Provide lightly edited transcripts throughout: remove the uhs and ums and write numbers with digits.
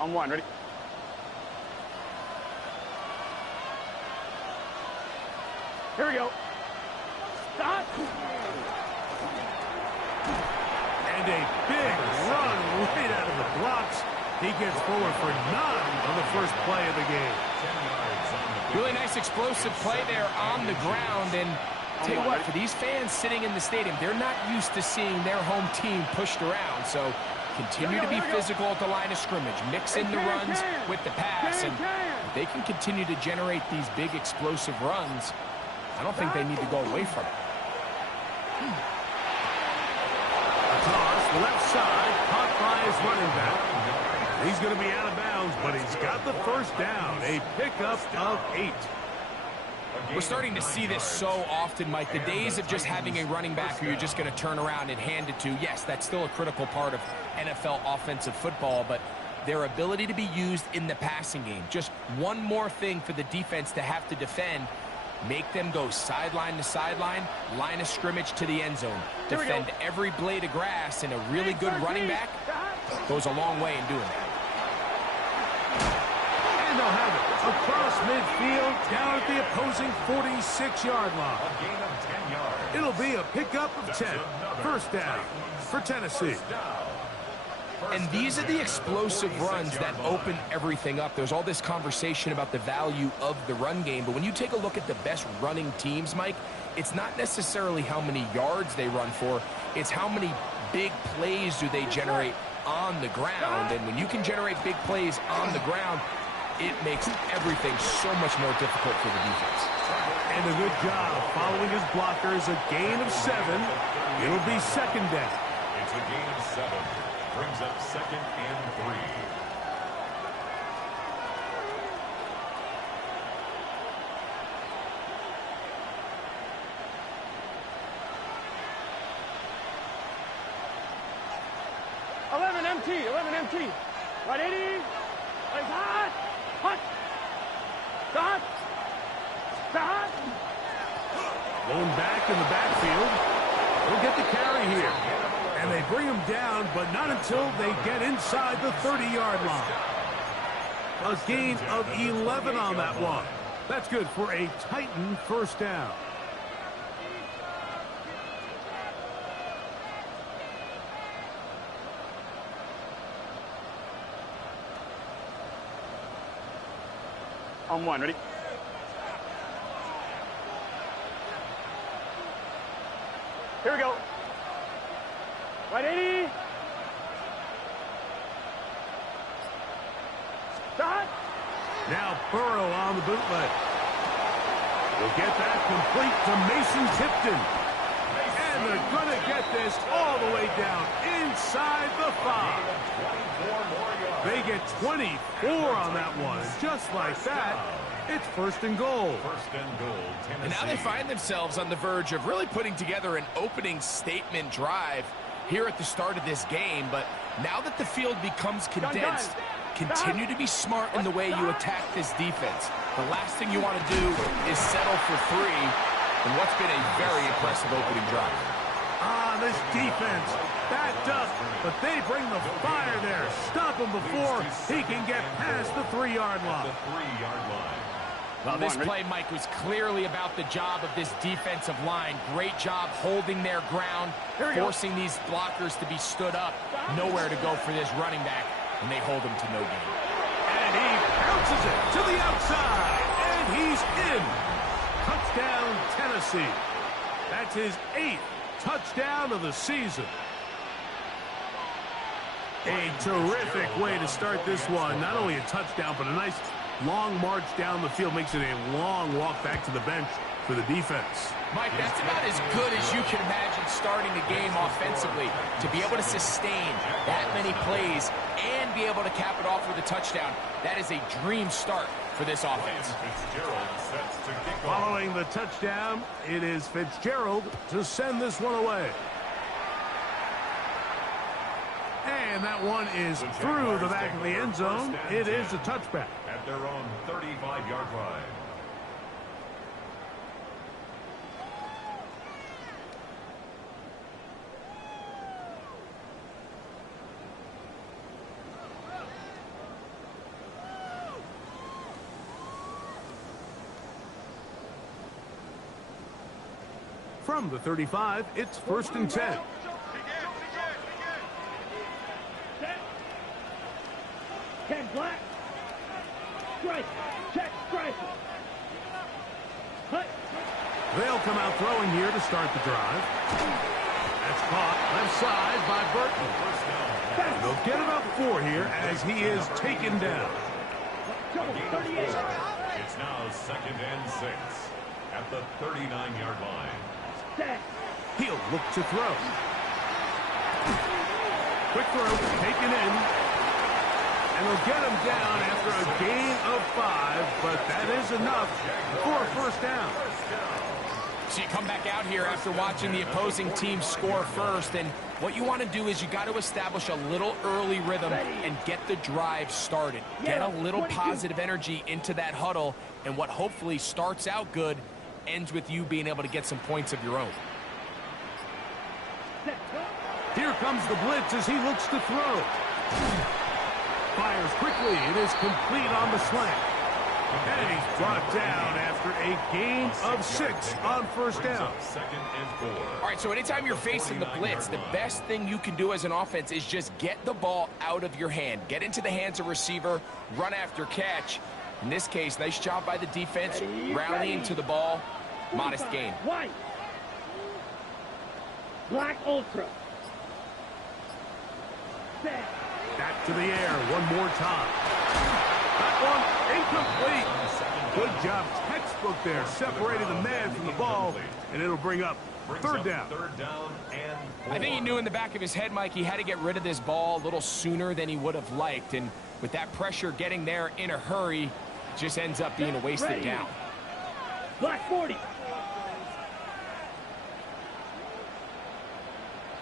On one, ready? Here we go. Stop. And a big run right out of the blocks. He gets forward for 9 on the first play of the game. Really nice explosive play there on the ground. And tell you what, for these fans sitting in the stadium, they're not used to seeing their home team pushed around. So continue to be physical at the line of scrimmage. Mix in the runs with the pass. And if they can continue to generate these big explosive runs, I don't think they need to go away from it. A toss, left side, caught by his running back. He's going to be out of bounds, but he's got the first down. A pickup of 8. We're starting to see this so often, Mike. The days of just having a running back who you're just going to turn around and hand it to, yes, that's still a critical part of NFL offensive football, but their ability to be used in the passing game. Just one more thing for the defense to have to defend. Make them go sideline to sideline, line of scrimmage to the end zone. Defend every blade of grass, and a really good running back goes a long way in doing that. And they'll have it across midfield, down at the opposing 46-yard line. It'll be a pickup of 10. First down for Tennessee. And these are the explosive runs that open everything up. There's all this conversation about the value of the run game, but when you take a look at the best running teams, Mike, it's not necessarily how many yards they run for, it's how many big plays do they generate on the ground. And when you can generate big plays on the ground, it makes everything so much more difficult for the defense. And a good job following his blockers. A gain of 7. It'll be second down. It's a gain of 7. Brings up 2nd and 3. Eleven MT. Right 80. Right hot. Hot. Stop. Stop. Going back in the backfield. We'll get the carry here. And they bring him down, but not until they get inside the 30-yard line. A gain of 11 on that one. That's good for a Titan first down. On one, ready? Here we go. Right 80. Stop. Now Burrow on the bootleg. We'll get that complete to Mason Tipton. And they're going to get this all the way down inside the 5. They get 24 on that one. And just like that, it's first and goal. Tennessee. And now they find themselves on the verge of really putting together an opening statement drive here at the start of this game. But now that the field becomes condensed, continue to be smart in the way you attack this defense. The last thing you want to do is settle for 3 in what's been a very impressive opening drive. This defense backed up, but they bring the fire there. Stop him before he can get past the 3-yard line. Well, this play, Mike, was clearly about the job of this defensive line. Great job holding their ground, forcing these blockers to be stood up. Nowhere to go for this running back, and they hold him to no gain. And he bounces it to the outside, and he's in. Touchdown, Tennessee. That's his 8th touchdown of the season. A terrific way to start this one. Not only a touchdown, but a nice long march down the field. Makes it a long walk back to the bench for the defense. Mike, that's about as good as you can imagine starting a game offensively. To be able to sustain that many plays and be able to cap it off with a touchdown, that is a dream start for this offense. Following the touchdown, it is Fitzgerald to send this one away. And that one is through the back of the end zone. It is a touchback. At their own 35-yard line. From the 35, it's 1st and 10. Ken Black. Strike. Check. Strike. Hut. They'll come out throwing here to start the drive. That's caught left side by Burton. And they'll get about 4 here as he is taken down. It's now 2nd and 6 at the 39-yard line. He'll look to throw. Quick throw, taken in. And they'll get him down after a gain of 5, but that is enough for a 1st down. So you come back out here after watching the opposing team score first, and what you want to do is you got to establish a little early rhythm and get the drive started. Get a little positive energy into that huddle, and what hopefully starts out good ends with you being able to get some points of your own. Here comes the blitz as he looks to throw. Fires quickly. It is complete on the slant. And he's brought down after a gain of 6 on 1st down. 2nd and 4. All right, so anytime you're facing the blitz, the best thing you can do as an offense is just get the ball out of your hand. Get into the hands of receiver, run after catch. In this case, nice job by the defense, rallying to the ball. Modest gain. White. Black Ultra. Set. Back to the air one more time. That one incomplete. Good job, textbook there, separating the man from the ball, and it'll bring up 3rd down. 3rd down and 4. I think he knew in the back of his head, Mike, he had to get rid of this ball a little sooner than he would have liked, and with that pressure getting there in a hurry, it just ends up being a wasted down. Black 40.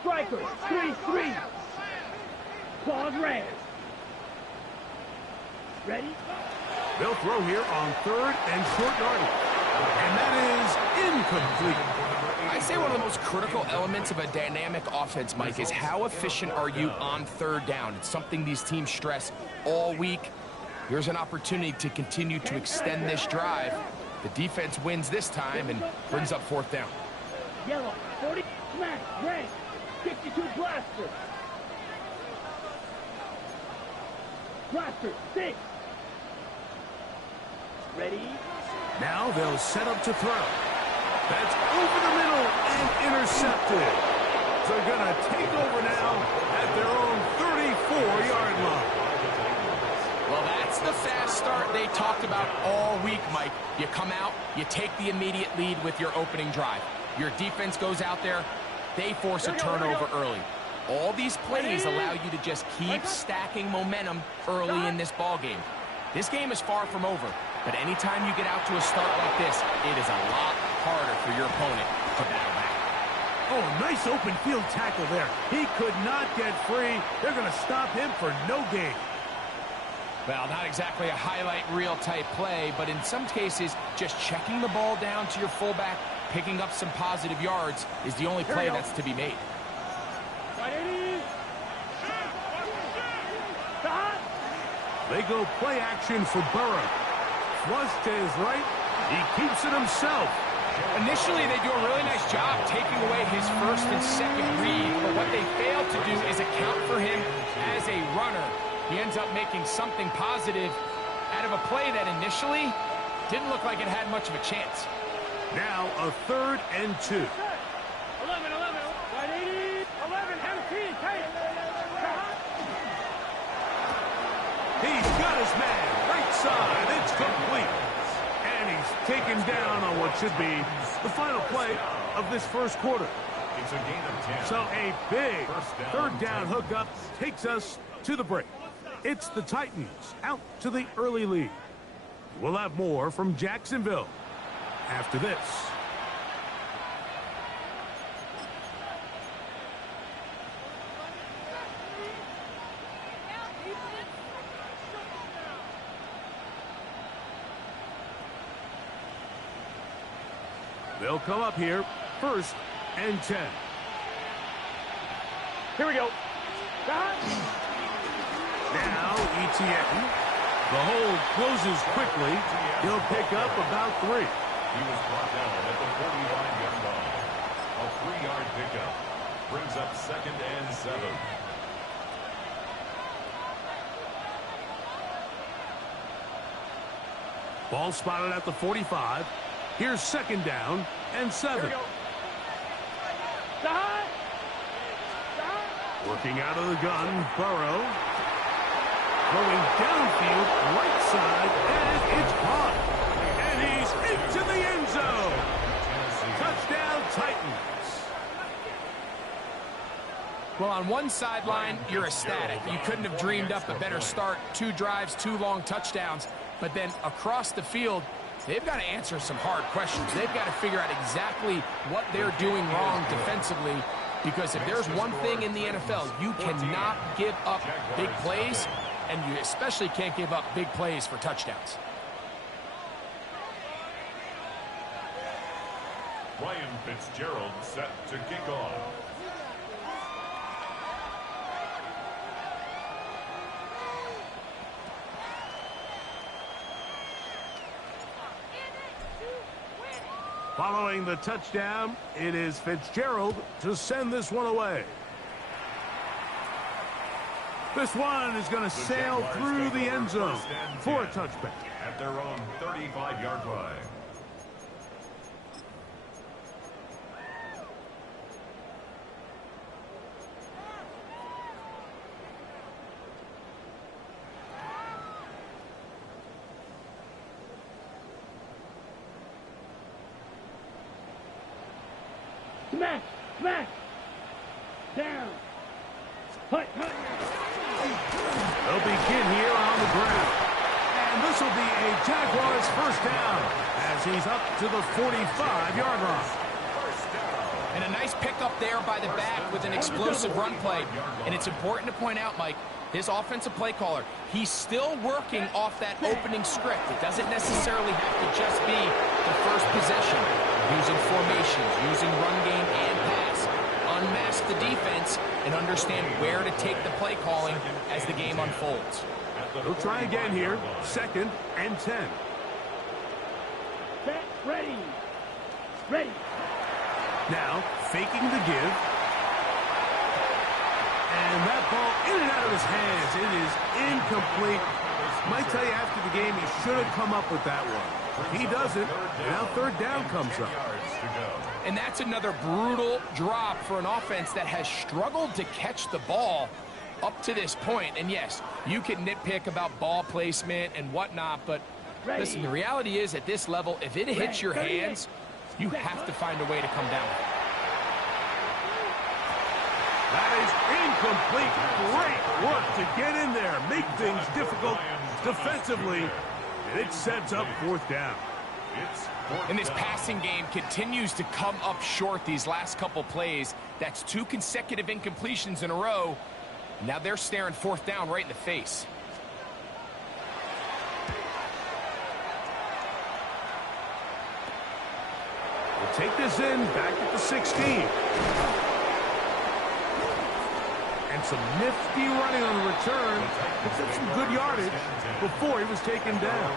Striker. 3-3. Claws red. Ready? They'll throw here on 3rd and short yardage. And that is incomplete. I'd say one of the most critical elements of a dynamic offense, Mike, is how efficient are you on 3rd down. It's something these teams stress all week. Here's an opportunity to continue to extend this drive. The defense wins this time and brings up 4th down. Yellow. 40. Smash. Red. 62 blaster. Blaster. 6. Ready? Now they'll set up to throw. That's over the middle and intercepted. They're going to take over now at their own 34-yard line. Well, that's the fast start they talked about all week, Mike. You come out, you take the immediate lead with your opening drive. Your defense goes out there, they force a turnover early. All these plays allow you to just keep stacking momentum early in this ball game. This game is far from over, but anytime you get out to a start like this, it is a lot harder for your opponent to battle back. Oh, nice open field tackle there. He could not get free. They're going to stop him for no gain. Well, not exactly a highlight reel type play, but in some cases, just checking the ball down to your fullback, picking up some positive yards is the only play that's to be made. They go play action for Burrow. Flush to his right. He keeps it himself. Initially, they do a really nice job taking away his 1st and 2nd read, but what they fail to do is account for him as a runner. He ends up making something positive out of a play that initially didn't look like it had much of a chance. Now a 3rd and 2. 11, 180, 11, empty, tight. He's got his man, right side, it's complete. And he's taken down on what should be the final play of this 1st quarter. It's a gain of 10. So a big 3rd down hookup takes us to the break. It's the Titans out to the early lead. We'll have more from Jacksonville after this. They'll come up here, 1st and 10. Here we go. Now, Etienne. The hole closes quickly. He'll pick up about 3. He was brought down at the 45-yard line. 3-yard pickup. Brings up 2nd and 7. Ball spotted at the 45. Here's 2nd down and 7. Working out of the gun, Burrow. Going downfield, right side, and it's caught. And he's into the end zone. Touchdown, Titans. Well, on one sideline, you're ecstatic. You couldn't have dreamed up a better start. 2 drives, 2 long touchdowns. But then across the field, they've got to answer some hard questions. They've got to figure out exactly what they're doing wrong defensively. Because if there's one thing in the NFL, you cannot give up big plays, and you especially can't give up big plays for touchdowns. Ryan Fitzgerald set to kick off. Following the touchdown, it is Fitzgerald to send this one away. This one is going to sail through the end zone for a touchback. At their own 35-yard line. Smash! Smash! Down! Hut! Hut! They'll begin here on the ground. And this will be a Jaguars first down as he's up to the 45-yard line. And a nice pickup there by the back with an explosive run play. And it's important to point out, Mike, his offensive play caller, he's still working off that opening script. It doesn't necessarily have to just be the first possession. Using formations, using run game and pass. Unmask the defense and understand where to take the play calling as the game unfolds. They'll try again here. 2nd and 10. Set, ready! Ready! Now, faking the give. And that ball in and out of his hands. It is incomplete. Might tell you after the game he should have come up with that one. He doesn't, and now 3rd down comes up. And that's another brutal drop for an offense that has struggled to catch the ball up to this point. And yes, you can nitpick about ball placement and whatnot, but listen, the reality is at this level, if it hits your hands, you have to find a way to come down. That is incomplete. Great work to get in there, make things difficult defensively. And it sets up 4th down. And this passing game continues to come up short these last couple plays. That's 2 consecutive incompletions in a row. Now they're staring 4th down right in the face. We'll take this in back at the 16. And some nifty running on the return. Picked up some good yardage before he was taken down.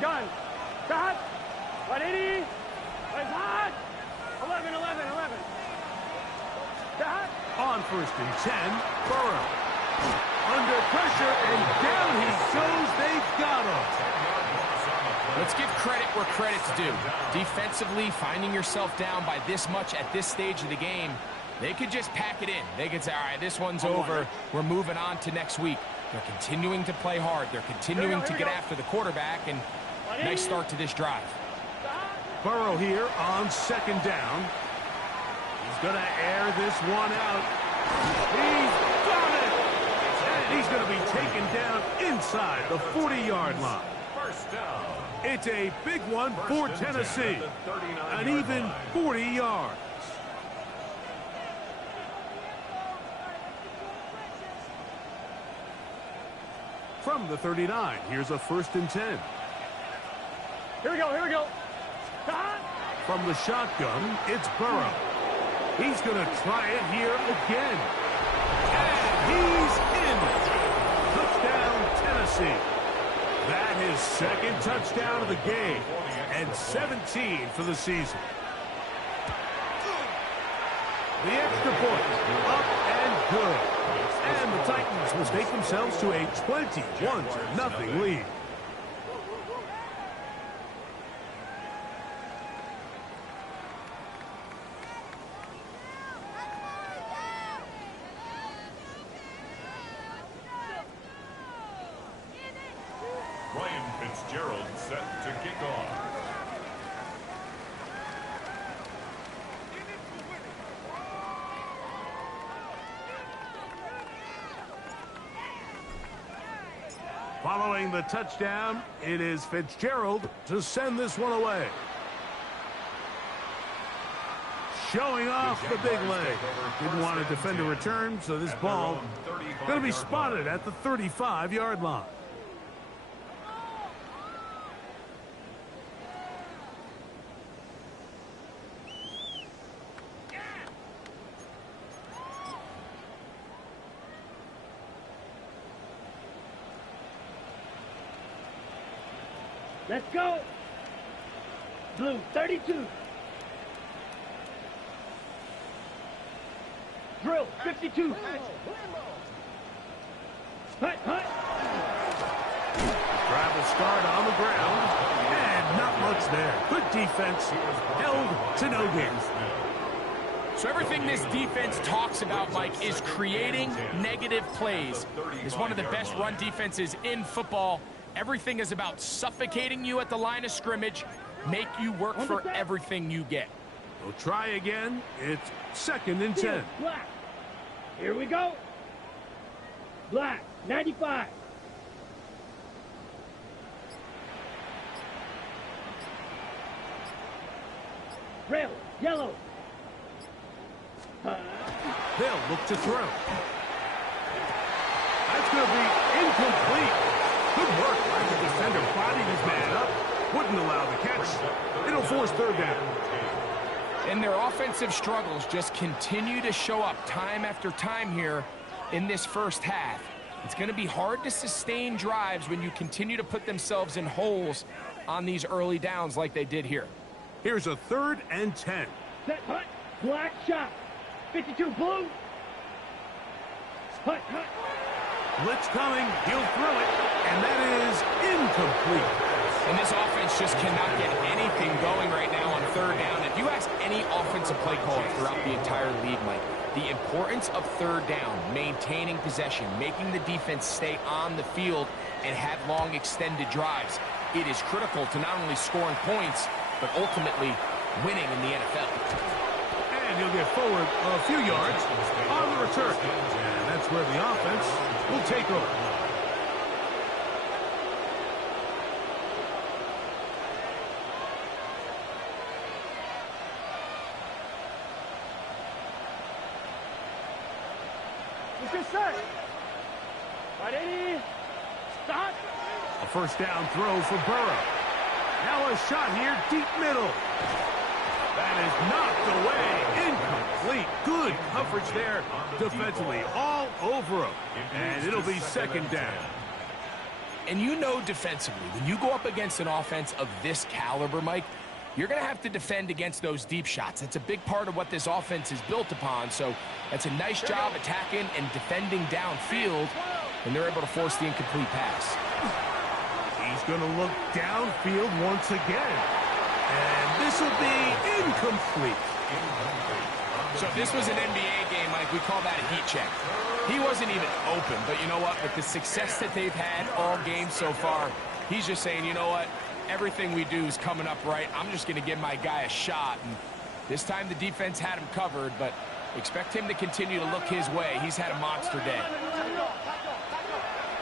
Gun! Hot! 180! It's hot! 11! Hot! On 1st and 10, Burrow. Under pressure, and down he goes. They've got him. Let's give credit where credit's due. Defensively, finding yourself down by this much at this stage of the game, they could just pack it in. They could say, all right, this one's over. We're moving on to next week. They're continuing to play hard. They're continuing to get after the quarterback, and nice start to this drive. Burrow here on 2nd down. He's going to air this one out. He's done it! And he's going to be taken down inside the 40-yard line. First down. It's a big one for Tennessee. An even 40 yards. From the 39, here's a 1st and 10. Here we go! Hot! From the shotgun, it's Burrow. He's going to try it here again. And he's in. see. That is second touchdown of the game, and 17 for the season. The extra point, up and good. And the Titans will take themselves to a 21-0 lead. Ryan Fitzgerald set to kick off. Following the touchdown, it is Fitzgerald to send this one away. Showing off the big leg. Didn't want to defend a return, so this ball going to be spotted at the 35-yard line. Let's go. Blue, 32. Drill, 52. Hut, hut. Drive will start on the ground. And not much there. Good defense. Held to no gain. So everything this defense talks about, Mike, is creating negative plays. It's one of the best run defenses in football. Everything is about suffocating you at the line of scrimmage, make you work for everything you get. We'll try again. It's 2nd and 10. Black. Here we go. Black, 95. Rail, yellow. They'll look to throw. That's going to be incomplete. Good work by the defender. Bodied his man up. Wouldn't allow the catch. It'll force 3rd down. And their offensive struggles just continue to show up time after time here in this first half. It's going to be hard to sustain drives when you continue to put themselves in holes on these early downs like they did here. Here's a 3rd and 10. Set, hut, black shot. 52, blue. Hut, hut. Blitz coming. He'll throw it. And that is incomplete. And this offense just cannot get anything going right now on 3rd down. If you ask any offensive play caller throughout the entire league, Mike, the importance of 3rd down, maintaining possession, making the defense stay on the field and have long extended drives, it is critical to not only scoring points, but ultimately winning in the NFL. And he'll get forward a few yards on the return. And that's where the offense will take over. Good set. Right, 80. Stop. A 1st down throw for Burrow. Now a shot here, deep middle. That is knocked away. Incomplete. Good coverage there defensively. All over him. And it'll be 2nd down. And you know defensively, when you go up against an offense of this caliber, Mike, you're going to have to defend against those deep shots. That's a big part of what this offense is built upon. So that's a nice job attacking and defending downfield, and they're able to force the incomplete pass. He's going to look downfield once again. And this will be incomplete. So if this was an NBA game, Mike, we call that a heat check. He wasn't even open, but you know what? With the success that they've had all game so far, he's just saying, you know what? Everything we do is coming up right. I'm just going to give my guy a shot. And this time the defense had him covered, but expect him to continue to look his way. He's had a monster day.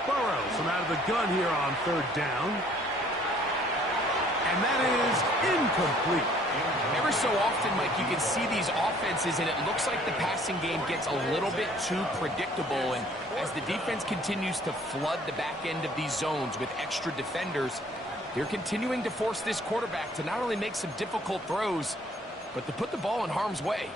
Burrow from out of the gun here on 3rd down. And that is incomplete. Every so often, Mike, you can see these offenses, and it looks like the passing game gets a little bit too predictable. And as the defense continues to flood the back end of these zones with extra defenders, they're continuing to force this quarterback to not only make some difficult throws, but to put the ball in harm's way.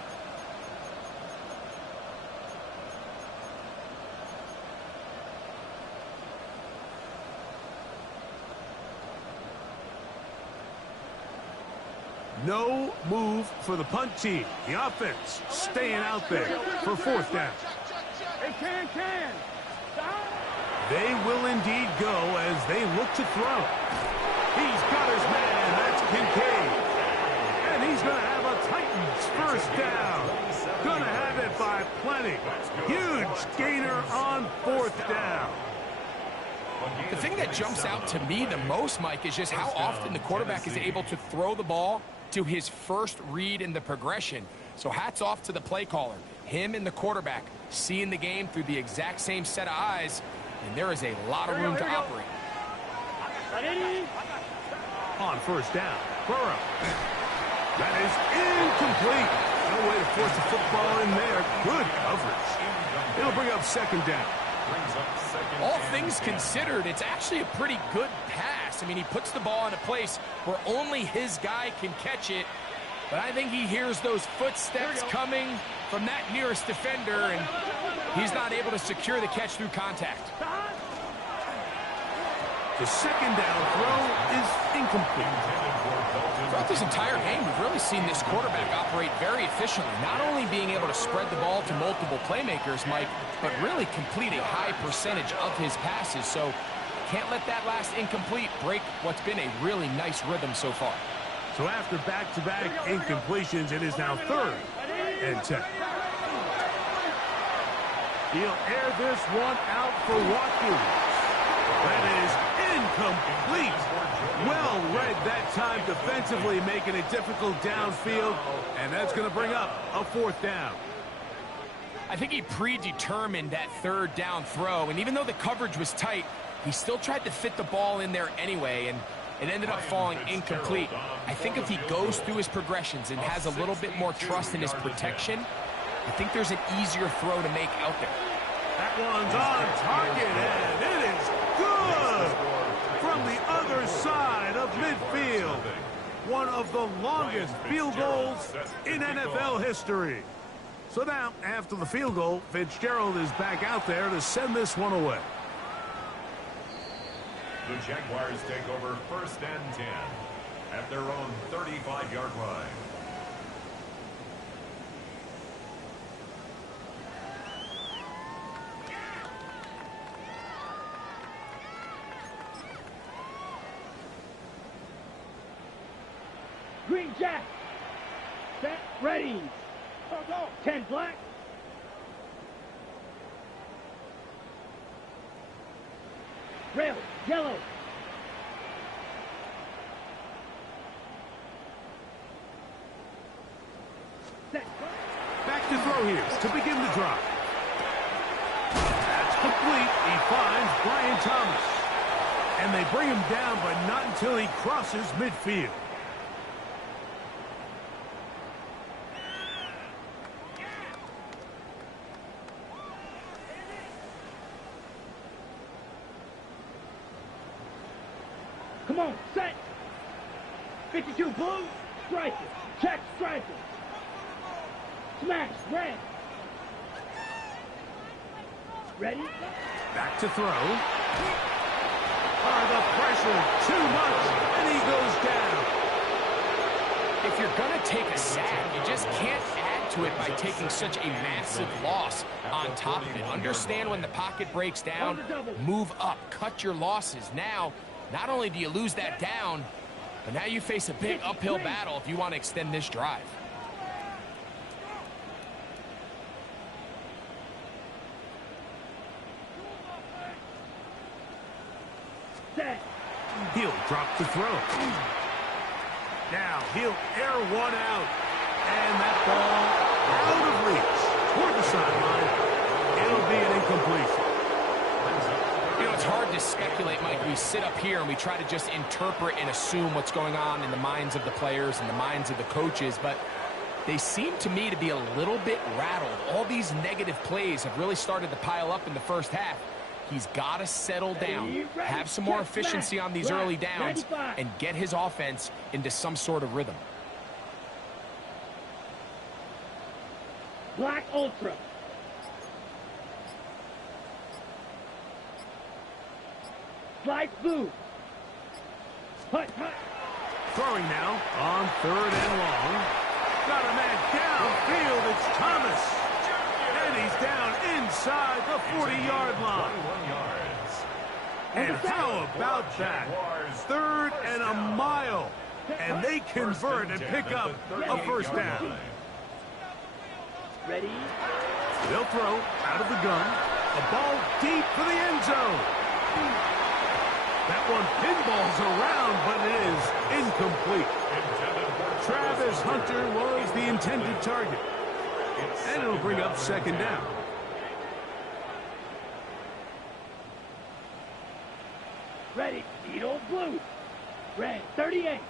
No move for the punt team. The offense staying out there for 4th down. Hey, can. Stop. They will indeed go as they look to throw. He's got his man. That's Kincaid. And he's going to have a Titans 1st down. Going to have it by plenty. Huge gainer on 4th down. The thing that jumps out to me the most, Mike, is just how often the quarterback is able to throw the ball to his first read in the progression. So hats off to the play caller. Him and the quarterback seeing the game through the exact same set of eyes, and there is a lot of room to operate. On 1st down, Burrow. That is incomplete. No way to force the football in there. Good coverage. It'll bring up 2nd down. All things considered, it's actually a pretty good pass. I mean, he puts the ball in a place where only his guy can catch it. But I think he hears those footsteps coming from that nearest defender, and he's not able to secure the catch through contact. The 2nd down throw is incomplete. Throughout this entire game, we've really seen this quarterback operate very efficiently, not only being able to spread the ball to multiple playmakers, Mike, but really complete a high percentage of his passes. So can't let that last incomplete break what's been a really nice rhythm so far. So after back-to-back incompletions, it is now 3rd and 10. He'll air this one out for Watkins. That is incomplete. Well read that time defensively, making it difficult downfield, and that's going to bring up a 4th down. I think he predetermined that 3rd down throw, and even though the coverage was tight, he still tried to fit the ball in there anyway, and it ended up falling incomplete. I think if he goes through his progressions and has a little bit more trust in his protection, I think there's an easier throw to make out there. That one's on target, and it is good from the other side of midfield. One of the longest field goals in NFL history. So now, after the field goal, Fitzgerald is back out there to send this one away. The Jaguars take over 1st and 10 at their own 35-yard line. Green Jack. Set. Ready. Go. 10 black. Rail. Yellow. Set. Back to throw here to begin the drive. That's complete. He finds Brian Thomas. And they bring him down, but not until he crosses midfield. Come on, set. 52 blue, strike it. Check, strike it. Smash, red. Ready? Back to throw. The pressure, too much, and he goes down. If you're going to take a sack, you just can't add to it by taking such a massive loss on top of it. Understand when the pocket breaks down, move up, cut your losses. Now, not only do you lose that down, but now you face a big uphill battle if you want to extend this drive. Set. He'll drop the throw. Now he'll air one out. And that ball out of reach toward the sideline. It'll be an incompletion. You know, it's hard to speculate, Mike. We sit up here and we try to just interpret and assume what's going on in the minds of the players and the minds of the coaches, but they seem to me to be a little bit rattled. All these negative plays have really started to pile up in the first half. He's got to settle down, have some more efficiency on these early downs, and get his offense into some sort of rhythm. Black Ultra. Slice blue. Hut, hut. Throwing now on 3rd and long. Got a man downfield. It's Thomas. And he's down inside the 40-yard line. 21 yards. And how about that? 3rd and a mile. And they convert and pick up a first down. Ready? They'll throw out of the gun. A ball deep for the end zone. That one pinballs around, but it is incomplete. Travis Hunter was the intended target. And it'll bring up 2nd down. Ready? Eagle blue. Red 38.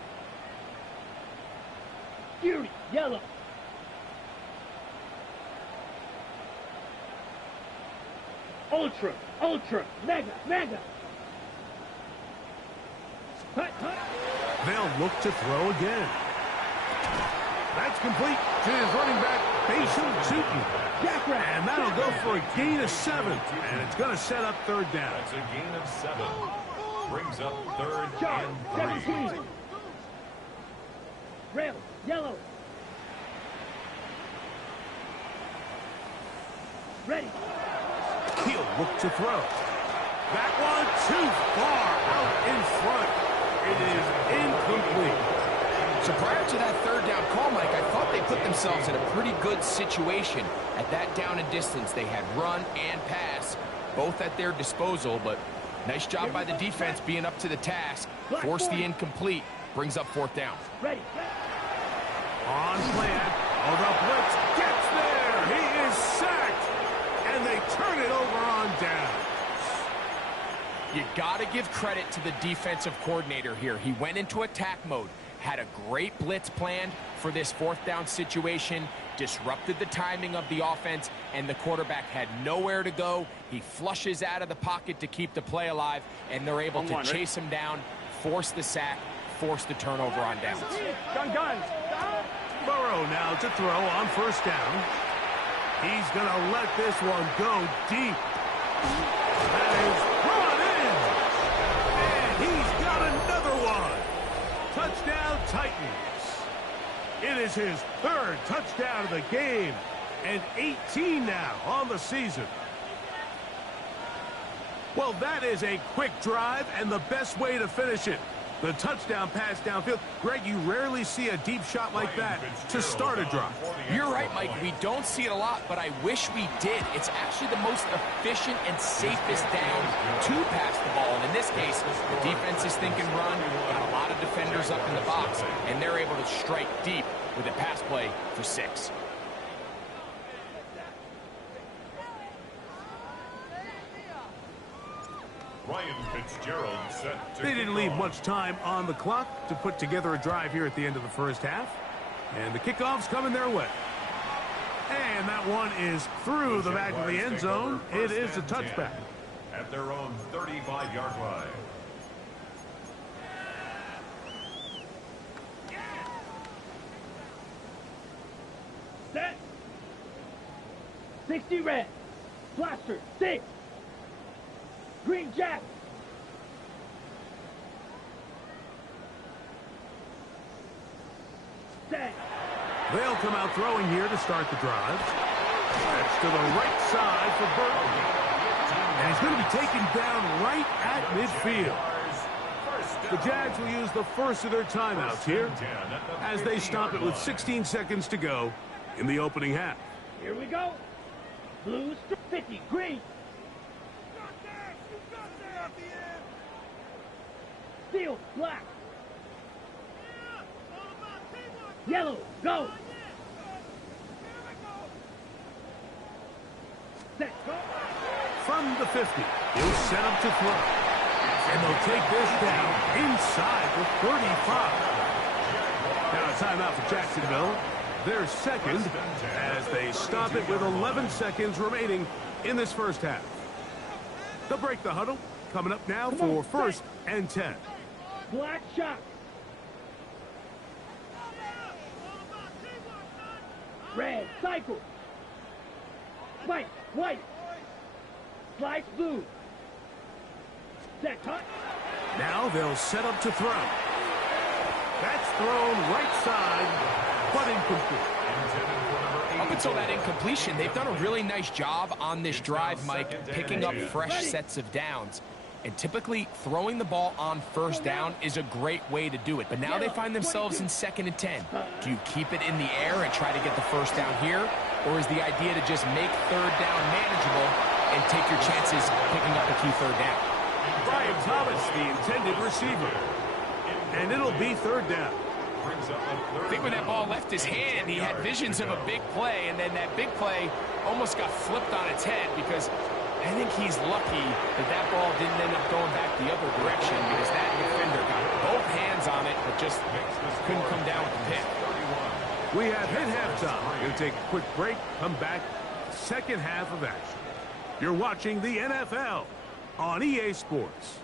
Fury yellow. Ultra, mega. Hut. They'll look to throw again. That's complete to his running back, Basil Chutin. And that'll go for a gain of 7. And it's going to set up 3rd down. That's a gain of 7. Brings up 3rd Charge, and 3. 17. Rail, yellow. Ready. He'll look to throw. That one too far out in front. It is incomplete. So prior to that 3rd down call, Mike, I thought they put themselves in a pretty good situation at that down and distance. They had run and pass, both at their disposal, but nice job by the defense being up to the task. Force the incomplete, brings up 4th down. Ready. On plan. Oh, the blitz gets there. He is sacked. And they turn it over on down. You got to give credit to the defensive coordinator here. He went into attack mode, had a great blitz planned for this 4th down situation, disrupted the timing of the offense, and the quarterback had nowhere to go. He flushes out of the pocket to keep the play alive, and they're able to chase him down, force the sack, force the turnover on downs. Gun. Burrow now to throw on 1st down. He's going to let this one go deep. That is brought in. And he's got another one. Touchdown, Titans. It is his 3rd touchdown of the game. And 18 now on the season. Well, that is a quick drive and the best way to finish it. The touchdown pass downfield. Greg, you rarely see a deep shot like that to start a drive. You're right, Mike. We don't see it a lot, but I wish we did. It's actually the most efficient and safest down to pass the ball. And in this case, the defense is thinking run, got a lot of defenders up in the box, and they're able to strike deep with a pass play for 6. Ryan Fitzgerald set to They didn't leave much time on the clock to put together a drive here at the end of the 1st half. And the kickoff's coming their way. And that one is through the back of the end zone. It is a touchback. At their own 35-yard line. Set. 60 red. Blaster 6. Green Jack. Set. They'll come out throwing here to start the drive. That's to the right side for Burton. And he's going to be taken down right at midfield. The Jags will use the first of their timeouts here as they stop it with 16 seconds to go in the opening half. Here we go. Blues 50. Green. Steel. Black. Yellow. Go. Set. Go. From the 50, he'll set up to throw. And they'll take this down inside the 35. Now a timeout for Jacksonville. Their second as they stop it with 11 seconds remaining in this first half. They'll break the huddle. Coming up now for 1st and 10. Black shot. Red cycle. White. White. Slice blue. Set cut. Now they'll set up to throw. That's thrown right side, but incomplete. Up until that incompletion, they've done a really nice job on this drive, Mike, picking up fresh sets of downs. And typically, throwing the ball on first down is a great way to do it. But now they find themselves in 2nd and 10. Do you keep it in the air and try to get the first down here? Or is the idea to just make 3rd down manageable and take your chances picking up a key 3rd down? Brian Thomas, the intended receiver. And it'll be 3rd down. I think when that ball left his hand, he had visions of a big play, and then that big play almost got flipped on its head because I think he's lucky that that ball didn't end up going back the other direction because that defender got both hands on it but just couldn't come down with the pick. We have hit halftime. We'll take a quick break, come back, 2nd half of action. You're watching the NFL on EA Sports.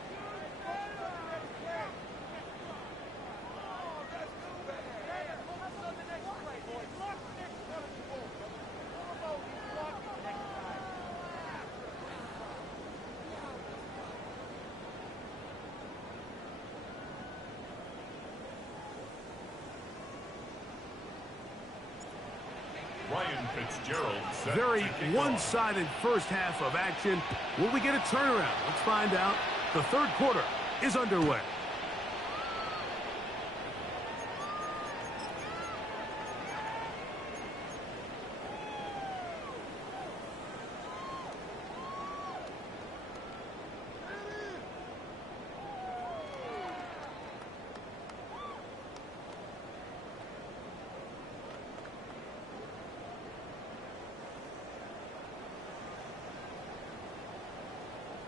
Very one-sided first half of action. Will we get a turnaround? Let's find out. The 3rd quarter is underway.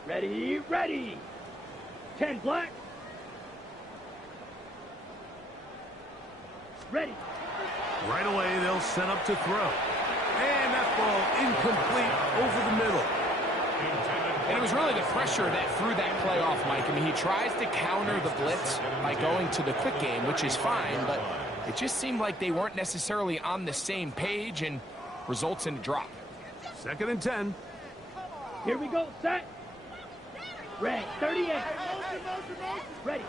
Ready, ready. 10 black. Ready. Right away, they'll set up to throw. And that ball incomplete over the middle. And it was really the pressure that threw that play off, Mike. I mean, he tries to counter the blitz by going to the quick game, which is fine, but it just seemed like they weren't necessarily on the same page and results in a drop. 2nd and 10. Here we go, set. Red, 38. Ready.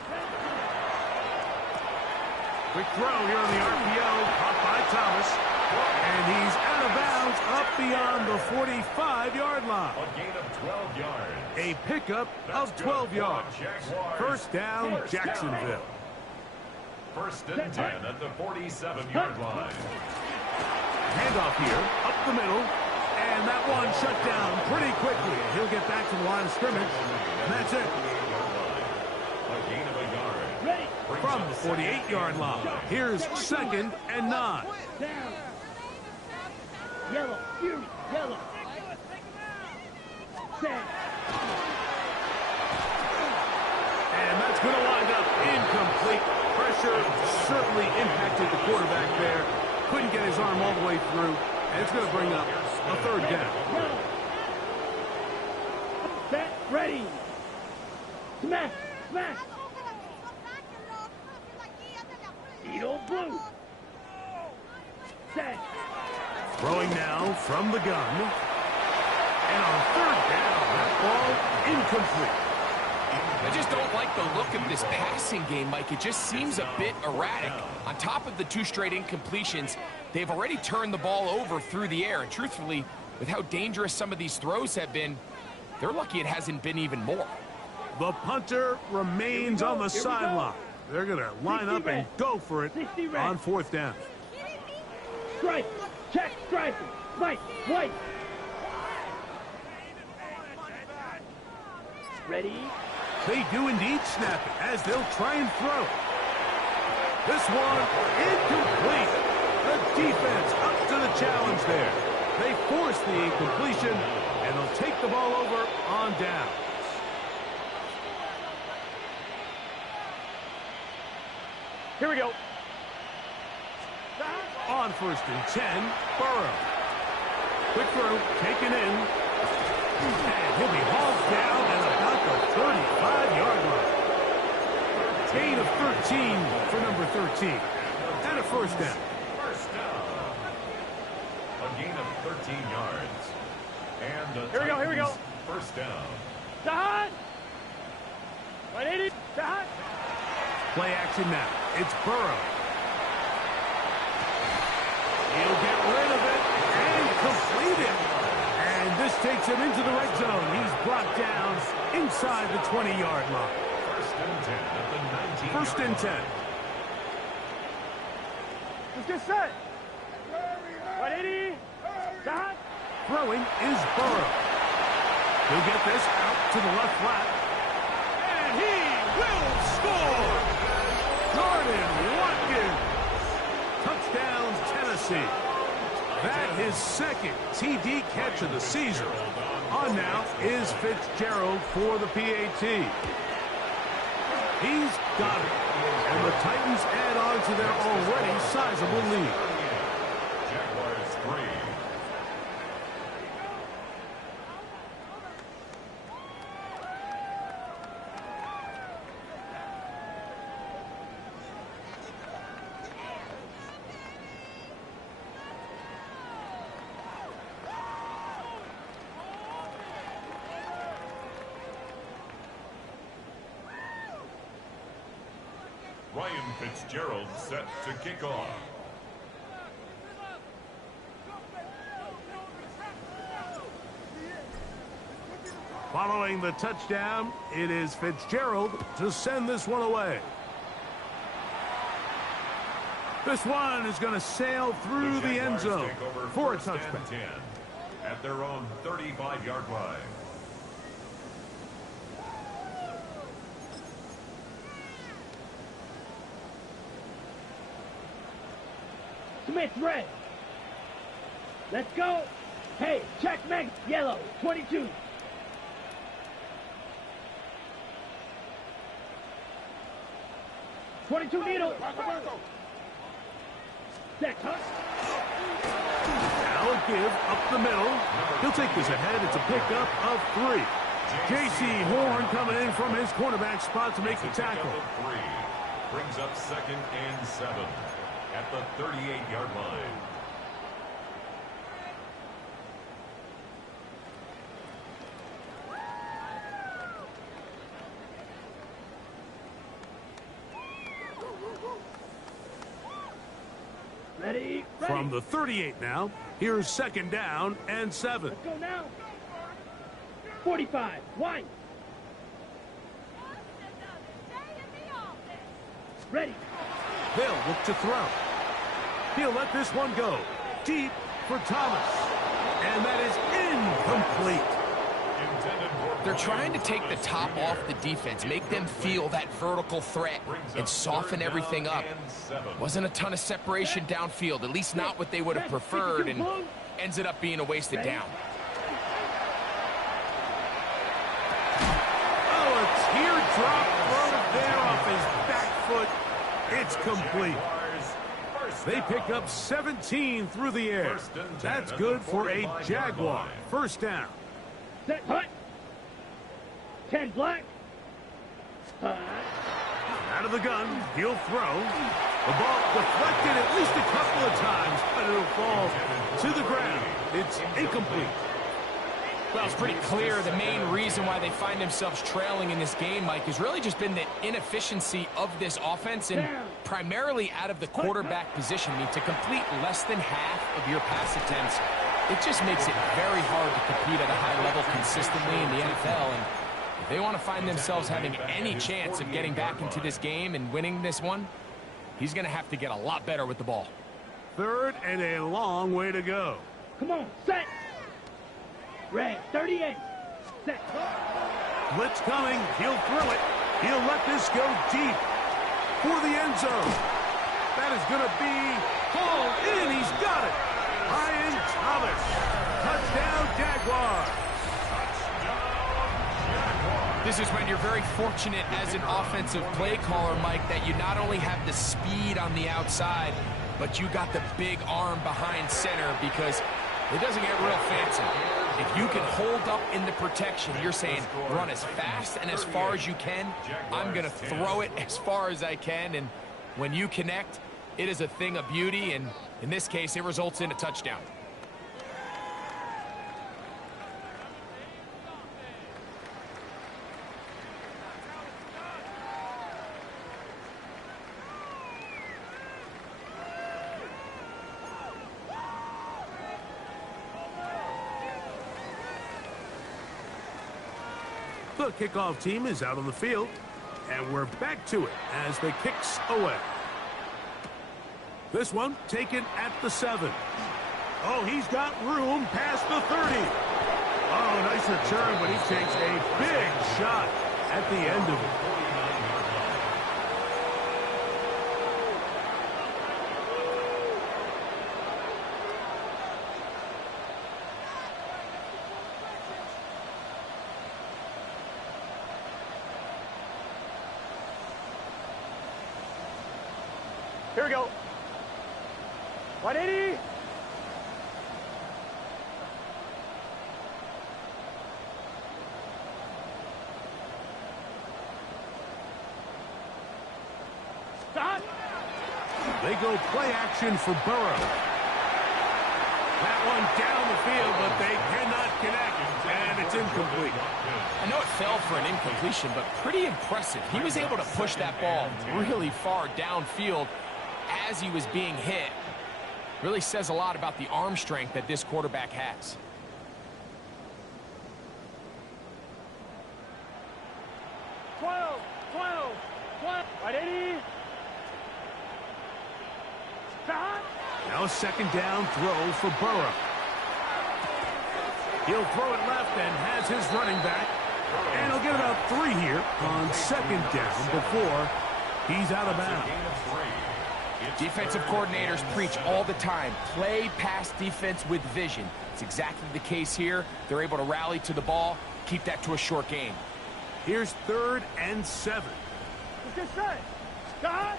Quick throw here on the RPO, caught by Thomas. And he's out of bounds up beyond the 45-yard line. A gain of 12 yards. A pickup of 12 yards. First down, Jacksonville. 1st and 10 at the 47-yard line. Handoff here, up the middle. And that one shut down pretty quickly. He'll get back to the line of scrimmage. And that's it. A gain of a yard. Ready. From the 48-yard line, here's 2nd and 9. Down. Yellow, fury, yellow. Set. And that's going to wind up incomplete. Pressure certainly impacted the quarterback there. Couldn't get his arm all the way through. And it's going to bring up a 3rd down. Yellow. Set, ready. Smash, smash. Eagle blue. Set. Throwing now from the gun. And on 3rd down, that ball incomplete. I just don't like the look of this passing game, Mike. It just seems a bit erratic. On top of the 2 straight incompletions, they've already turned the ball over through the air. And truthfully, with how dangerous some of these throws have been, they're lucky it hasn't been even more. The punter remains on the sideline. They're going to line up and go for it on 4th down. Strike, check, strike, snipe, white. Ready. They do indeed snap it as they'll try and throw. This one incomplete. The defense up to the challenge there. They force the incompletion, and they'll take the ball over on down. Here we go. On 1st and 10, Burrow. Quick throw, taken in. And he'll be hauled down at about the 35-yard line. Gain of 13 for number 13. And a 1st down. First down. A gain of 13 yards. And the Here we go. 1st down. Dahan. 180. Dahan. Play action now. It's Burrow. He'll get rid of it and complete it. And this takes him into the red zone. He's brought down inside the 20-yard line. First and 10 at the 19. First and 10. Let's get set. Ready? Start. Throwing is Burrow. He'll get this out to the left flat. And he will score! Jordan Watkins. Touchdown, Tennessee. That his second TD catch of the season. On now is Fitzgerald for the PAT. He's got it. And the Titans add on to their already sizable lead. Jaguars 3. Ryan Fitzgerald set to kick off. Following the touchdown, it is Fitzgerald to send this one away. This one is going to sail through the end zone for a touchback. 10 at their own 35-yard line. Smith red. Let's go. Hey, check Meg yellow 22. Needle. Set touch. Now a give up the middle. He'll take this ahead. It's a pickup of 3. J.C. Horn coming in from his cornerback spot to make the tackle. 3 brings up 2nd and 7 at the 38-yard line. Ready. From the 38 now, here's 2nd down and 7. Let's go now. 45. White. Ready. They'll look to throw. He'll let this one go deep for Thomas. And that is incomplete. They're trying to take the top off the defense, make them feel that vertical threat, and soften everything up. Wasn't a ton of separation downfield, at least not what they would have preferred, and ends it up being a wasted down. Oh, a teardrop throw there off his back foot. It's complete. They pick up 17 through the air. That's good for a Jaguar. First down. Set hut. 10 black. Out of the gun, he'll throw. The ball deflected at least a couple of times, but it'll fall to the ground. It's incomplete. Well, it's pretty clear the main reason why they find themselves trailing in this game, Mike, has really just been the inefficiency of this offense and primarily out of the quarterback position. I mean, to complete less than half of your pass attempts, it just makes it very hard to compete at a high level consistently in the NFL. And if they want to find themselves having any chance of getting back into this game and winning this one, he's going to have to get a lot better with the ball. 3rd and a long way to go. Come on, set. Red, 38. Set. Blitz coming. He'll throw it. He'll let this go deep for the end zone. That is going to be hauled in. He's got it. Ryan Thomas. Touchdown, Jaguars. This is when you're very fortunate as an offensive play caller, Mike, that you not only have the speed on the outside, but you got the big arm behind center, because it doesn't get real fancy. If you can hold up in the protection, you're saying run as fast and as far as you can. I'm going to throw it as far as I can, and when you connect, it is a thing of beauty, and in this case, it results in a touchdown. The kickoff team is out on the field, and we're back to it as the kick's away. This one taken at the 7. Oh, he's got room past the 30. Oh, nice return, but he takes a big shot at the end of it. Here we go. 180. Stop. They go play action for Burrow. That one down the field, but they cannot connect, and it's incomplete. I know it fell for an incompletion, but pretty impressive. He was able to push that ball really far downfield as he was being hit. Really says a lot about the arm strength that this quarterback has. Twelve. 180. Stop. Now a second down throw for Burrow. He'll throw it left and has his running back. And he'll get about 3 here on second down before he's out of bounds. Defensive coordinators preach all the time, play pass defense with vision. It's exactly the case here. They're able to rally to the ball, keep that to a short game. Here's 3rd and 7. Let's get set. Stop.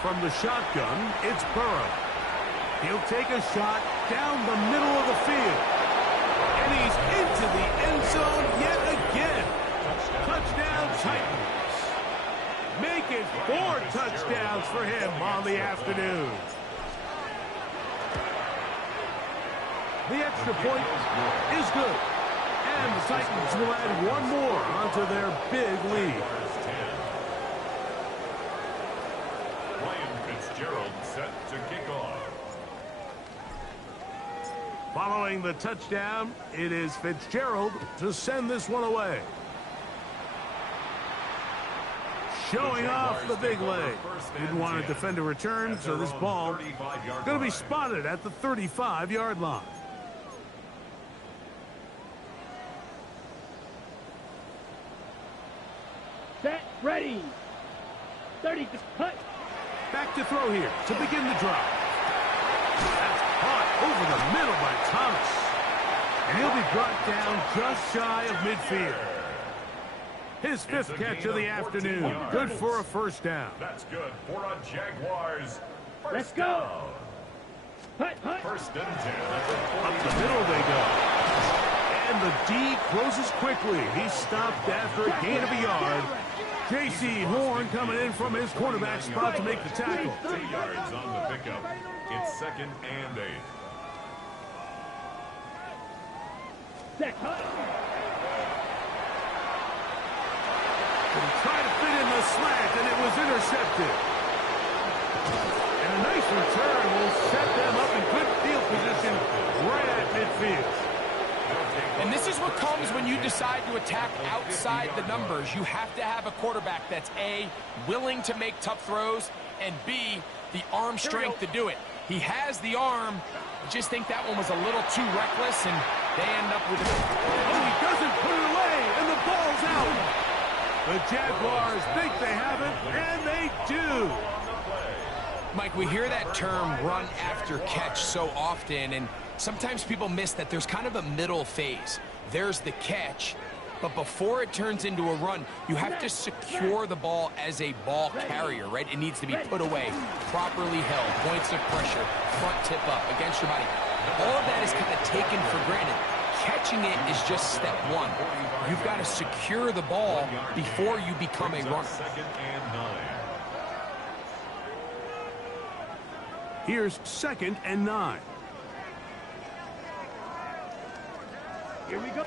From the shotgun, it's Burrow. He'll take a shot down the middle of the field. And he's into the end zone yet again. Touchdown Titans. Make it 4 touchdowns for him on the afternoon. The extra point is good. And the Titans will add 1 more onto their big lead. Set to kick off. Following the touchdown, it is Fitzgerald to send this one away. Showing off the big leg. Didn't want to defend a return, so this ball going to be spotted at the 35-yard line. Set. Ready. 30. Cut. Back to throw here to begin the drive. That's caught over the middle by Thomas. And he'll be brought down just shy of midfield. His 5th catch of the afternoon. Good for a first down. That's good for a Jaguars. Let's go. Hut. First and 10. Up the middle they go. And the D closes quickly. He's stopped after a gain of a yard. J.C. Horn coming in from his cornerback spot to make the tackle. 2 yards on the pickup. It's 2nd and 8. Set. Hut. And tried to fit in the slant, and it was intercepted. And a nice return will set them up in good field position right at midfield. And this is what comes when you decide to attack outside the numbers. You have to have a quarterback that's A, willing to make tough throws, and B, the arm strength to do it. He has the arm. I just think that one was a little too reckless, and they end up with it. Oh, he doesn't put it away, and the ball's out. The Jaguars think they have it, and they do. Mike, we hear that term run after catch so often, and sometimes people miss that there's kind of a middle phase. There's the catch, but before it turns into a run, you have to secure the ball as a ball carrier, right? It needs to be put away, properly held, points of pressure, front tip up against your body. All of that is kind of taken for granted. Catching it is just step 1. You've got to secure the ball before you become a runner. 2nd and 9. Here's 2nd and 9. Here we go.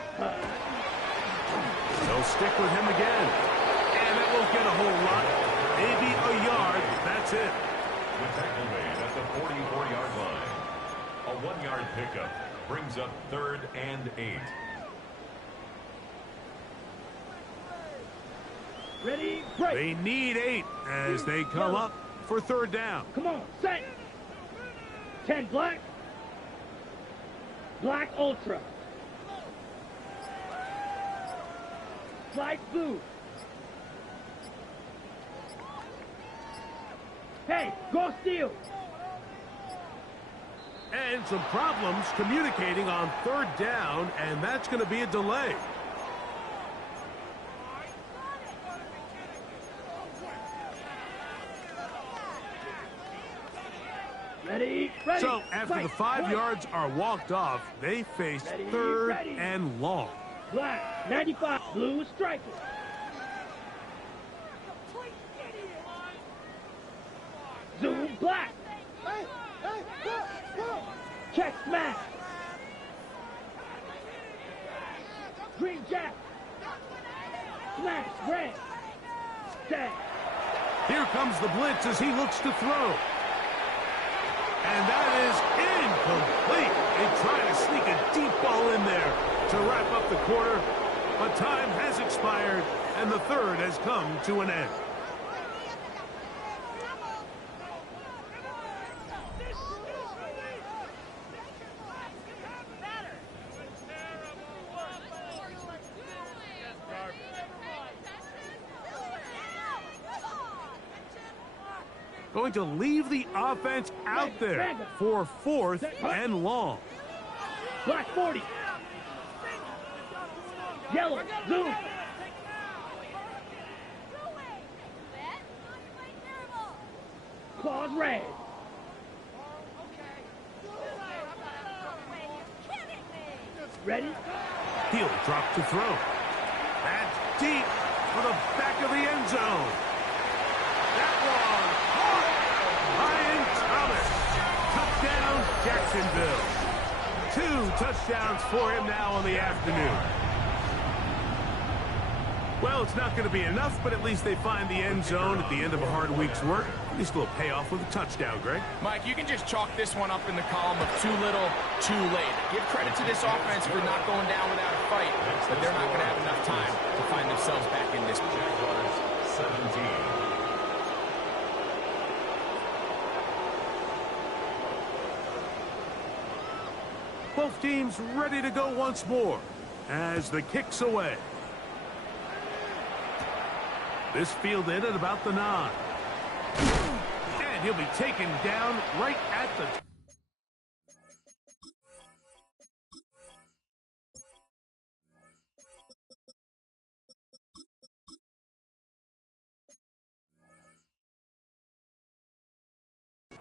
They'll stick with him again. And that won't get a whole lot. Maybe a yard. That's it. The tackle made at the 44-yard line. A 1-yard pickup. Brings up 3rd and 8. Ready, break. They need 8 as they come up for third down. Come on, set. 10 black. Black ultra. Light blue. Hey, go steal. And some problems communicating on third down, and that's going to be a delay. Ready, ready. So after the 5 yards are walked off, they face third and long. Black, 95, blue striker. Zoom, black. Check, smash. Green jack. Smash, red. Set. Here comes the blitz as he looks to throw. And that is incomplete. They try to sneak a deep ball in there to wrap up the quarter, but time has expired, and the third has come to an end. Going to leave the offense out there for fourth and long. Black 40. Yellow, zoom. Claws red. Ready? He'll drop to throw. That's deep for the back of the end zone. That one caught. Ryan Thomas. Touchdown, Jacksonville. 2 touchdowns for him now on the afternoon. Well, it's not going to be enough, but at least they find the end zone at the end of a hard week's work. At least a little payoff with a touchdown, Greg. Mike, you can just chalk this one up in the column of too little, too late. Give credit to this offense for not going down without a fight, but they're not going to have enough time to find themselves back in this. Jaguars 17. Both teams ready to go once more as the kick's away. This fielded at about the 9. And he'll be taken down right at the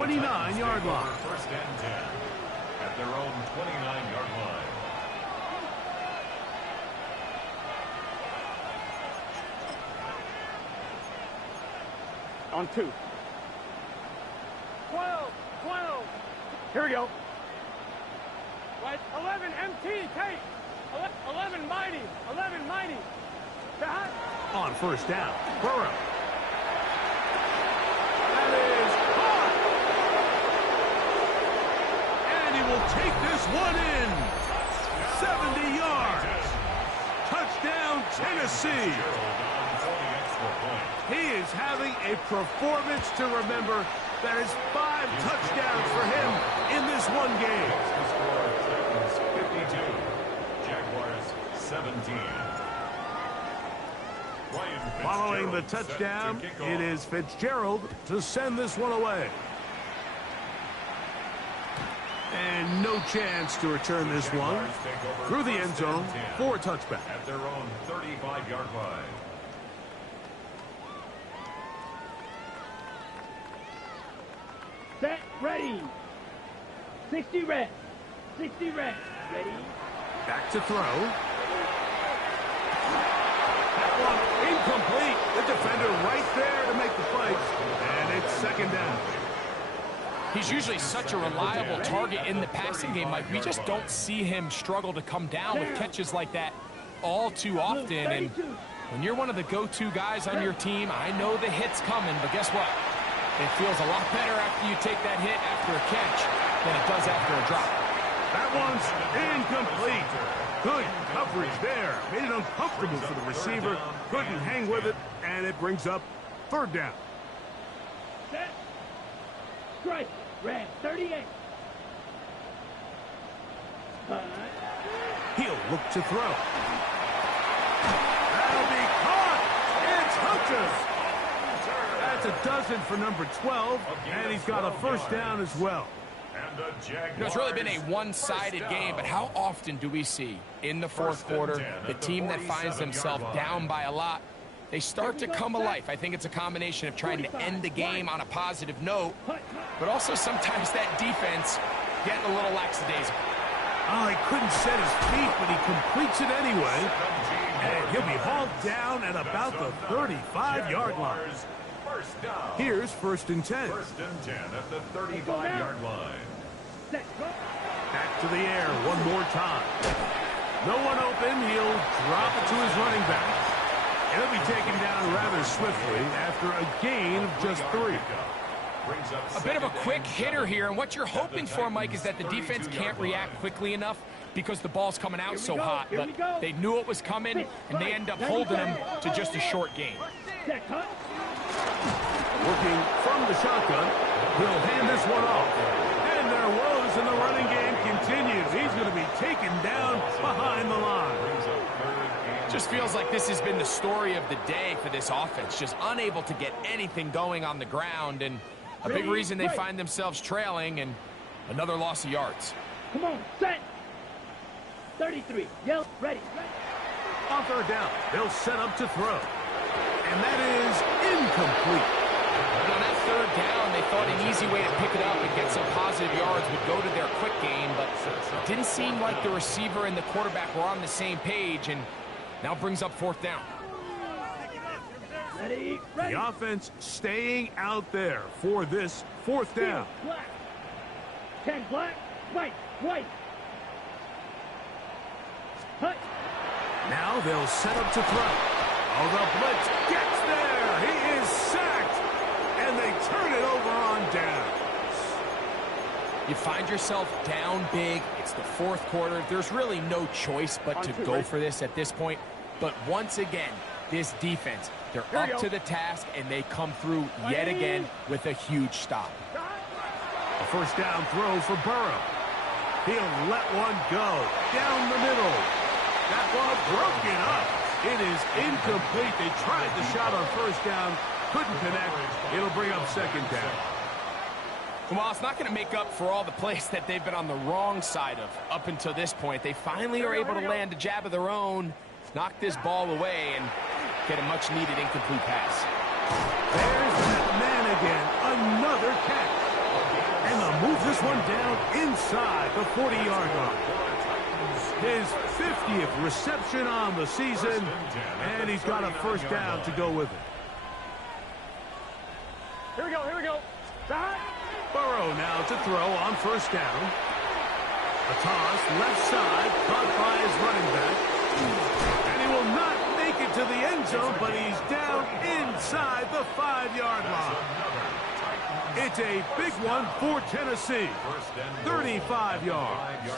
29-yard line. First and 10 at their own 29-yard line. On 2. 12. Here we go. Right. 11 MT, take. 11 mighty. 11 mighty. Behind. On first down, Burrow. That is caught. And he will take this one in. 70 yards. Touchdown, Tennessee. He is having a performance to remember. That is 5 touchdowns for him in this one game. The score, Titans 52, Jaguars 17. Following the touchdown, it is Fitzgerald to send this one away. And no chance to return this one through the end zone for a touchback. At their own 35-yard line. Set, ready. 60 red. 60 red. Ready. Back to throw. That one incomplete. The defender right there to make the fight. And it's second down. He's usually such a reliable target in the passing game, Mike. We just don't see him struggle to come down with catches like that all too often. And when you're one of the go-to guys on your team, I know the hit's coming, but guess what? It feels a lot better after you take that hit after a catch than it does after a drop. That one's incomplete. Good coverage there. Made it uncomfortable for the receiver. Couldn't hang with it, and it brings up third down. Set. Strike. Red 38. He'll look to throw. That'll be caught. It's Hunter. That's a dozen for number 12, and he's got a first down as well. It's really been a one-sided game, but how often do we see in the fourth quarter the team that finds themselves down by a lot, they start to come alive? I think it's a combination of trying to end the game on a positive note, but also sometimes that defense getting a little lackadaisical. Oh, he couldn't set his feet, but he completes it anyway. And he'll be hauled down at about the 35-yard line. Here's 1st and 10. 1st and 10 at the 35-yard line. Back to the air one more time. No one open. He'll drop it to his running back. He'll be taken down rather swiftly after a gain of just 3. A bit of a quick hitter here, and what you're hoping for, Mike, is that the defense can't react quickly enough because the ball's coming out so hot, but they knew it was coming, and they end up holding them to just a short gain. Working from the shotgun, he'll hand this one off. And their woes in the running game continues. He's going to be taken down behind the line. Just feels like this has been the story of the day for this offense, just unable to get anything going on the ground, and a big reason they find themselves trailing, and another loss of yards. Come on, set. 33. Yell, ready. On third down, they'll set up to throw. And that is incomplete. And on that third down, they thought an easy way to pick it up and get some positive yards would go to their quick game, but it didn't seem like the receiver and the quarterback were on the same page, and now brings up 4th down. Ready. The offense staying out there for this 4th down. Black. 10 black. White. Hut. Now they'll set up to throw. Oh, the blitz gets there. He is sacked. And they turn it over on down. You find yourself down big. It's the 4th quarter. There's really no choice but to go for this at this point. But once again, this defense, they're up to the task, and they come through yet again with a huge stop. A first down throw for Burrow. He'll let one go down the middle. That ball broken up. It is incomplete. They tried the shot on first down. Couldn't connect. It'll bring up 2nd down. Well, it's not going to make up for all the plays that they've been on the wrong side of up until this point. They finally are able to land a jab of their own, knock this ball away, and get a much-needed incomplete pass. There's that man again. Another catch. And they'll move this one down inside the 40-yard line. His 50th reception on the season, and he's got a first down to go with it. Here we go. Burrow now to throw on first down. A toss left side, caught by his running back. And he will not make it to the end zone, but he's down inside the 5-yard line. It's a big one for Tennessee. 35 yards.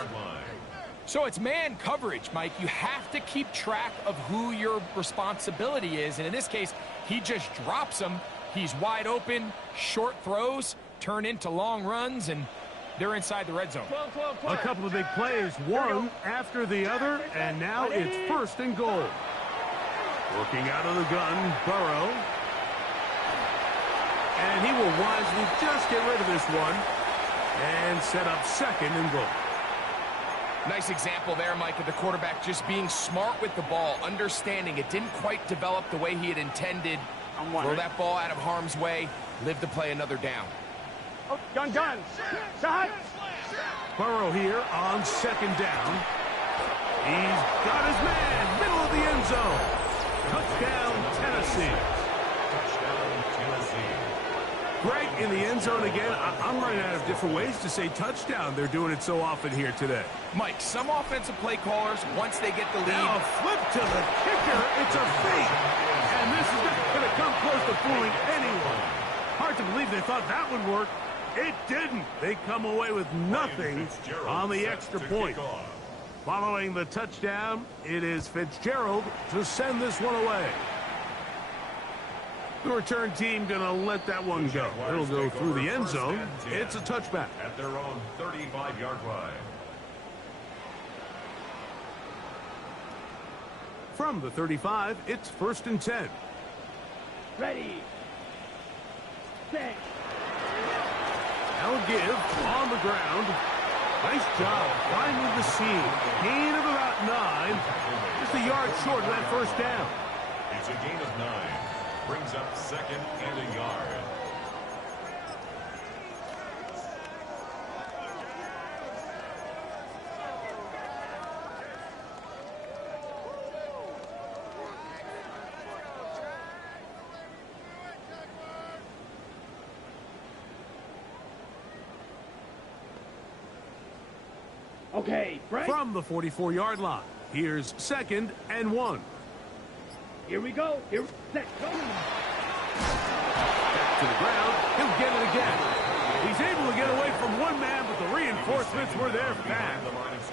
So it's man coverage, Mike. You have to keep track of who your responsibility is. And in this case, he just drops them. He's wide open. Short throws turn into long runs, and they're inside the red zone. A couple of big plays, one after the other, and now it's 1st and goal. Working out of the gun, Burrow. And he will wisely just get rid of this one and set up 2nd and goal. Nice example there, Mike, of the quarterback just being smart with the ball, understanding it didn't quite develop the way he had intended. Throw that ball out of harm's way, live to play another down. Oh, gun. Shot. Burrow here on 2nd down. He's got his man, middle of the end zone. Touchdown, Tennessee. Greg, in the end zone again. I'm running out of different ways to say touchdown. They're doing it so often here today. Mike, some offensive play callers, once they get the lead. Now a flip to the kicker. It's a fake. And this is not going to come close to fooling anyone. Hard to believe they thought that would work. It didn't. They come away with nothing on the extra point. Following the touchdown, it is Fitzgerald to send this one away. The return team going to let that one go. It'll go through the end zone. It's a touchback. At their own 35-yard line. From the 35, it's 1st and 10. Ready. Set. Now give on the ground. Nice job finding the seam. Gain of about 9. Just a yard short of that first down. It's a gain of 9. Brings up 2nd and a yard. Okay, Frank. From the 44-yard line, here's 2nd and 1. Here we go. Here, set, go. Back to the ground. He'll get it again. He's able to get away from one man, but the reinforcements were there fast.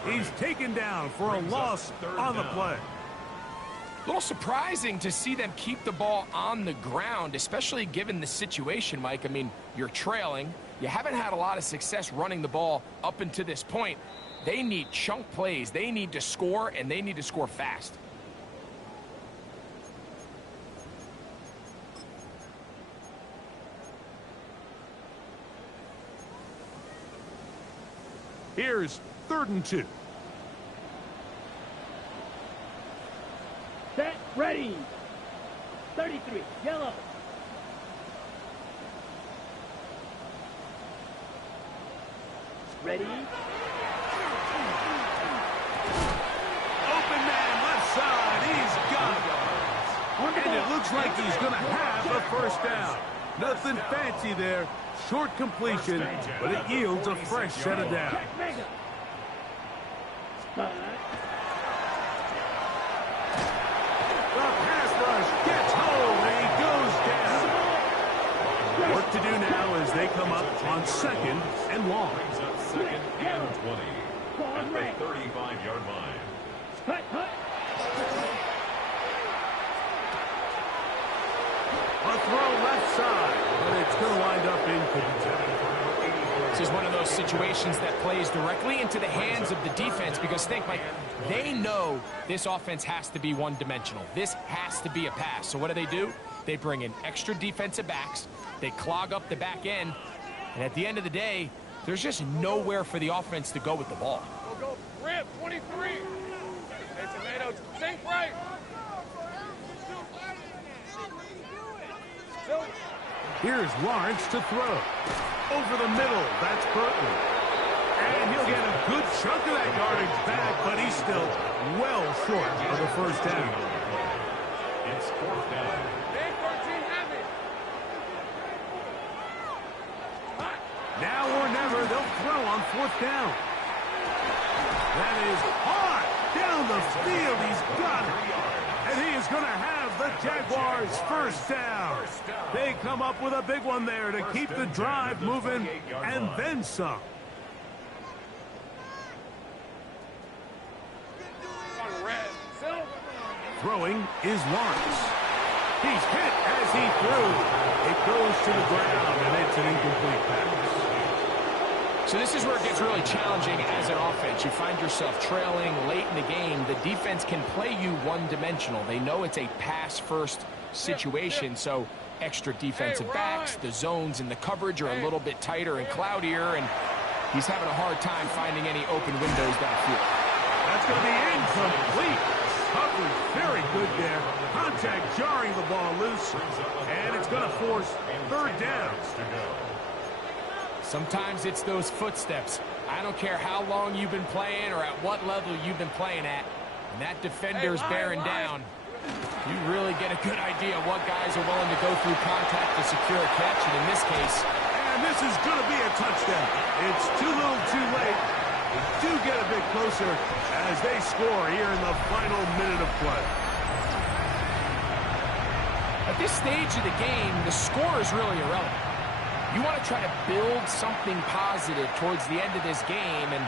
He's taken down for a loss on the play. A little surprising to see them keep the ball on the ground, especially given the situation, Mike. I mean, you're trailing. You haven't had a lot of success running the ball up until this point. They need chunk plays. They need to score, and they need to score fast. Here's 3rd and 2. Set, ready. 33, yellow. Ready. Open man, left side. He's got it. And it looks like he's going to have a first down. Nothing fancy there. Short completion, but it yields a fresh set of downs. The pass rush gets home, and he goes down. Work to do now as they come up on 2nd and long. Brings up 2nd and 20. At the 35-yard line. Hut, hut. A throw left side, but it's going to wind up incomplete. This is one of those situations that plays directly into the hands of the defense because think, Mike, they know this offense has to be one-dimensional. This has to be a pass. So what do? They bring in extra defensive backs. They clog up the back end. And at the end of the day, there's just nowhere for the offense to go with the ball. Go, rip, 23. Hey, tomatoes, sink right. Here's Lawrence to throw. Over the middle, that's Burton. And he'll get a good chunk of that yardage back, but he's still well short of the first down. It's 4th down. Big 13 heavy. Now or never, they'll throw on 4th down. That is hard down the field. He's got it. And he is going to have the Jaguars' first down. They come up with a big one there to keep the drive moving and then some. Throwing is Lawrence. He's hit as he threw. It goes to the ground, and it's an incomplete pass. So this is where it gets really challenging as an offense. You find yourself trailing late in the game. The defense can play you one-dimensional. They know it's a pass-first situation, so extra defensive backs, the zones and the coverage are a little bit tighter and cloudier, and he's having a hard time finding any open windows downfield. That's going to be incomplete. Coverage very good there. Contact jarring the ball loose, and it's going to force 3rd down. Sometimes it's those footsteps. I don't care how long you've been playing or at what level you've been playing at. And that defender's bearing down. You really get a good idea of what guys are willing to go through contact to secure a catch. And in this case... And this is going to be a touchdown. It's too little too late. They do get a bit closer as they score here in the final minute of play. At this stage of the game, the score is really irrelevant. You want to try to build something positive towards the end of this game, and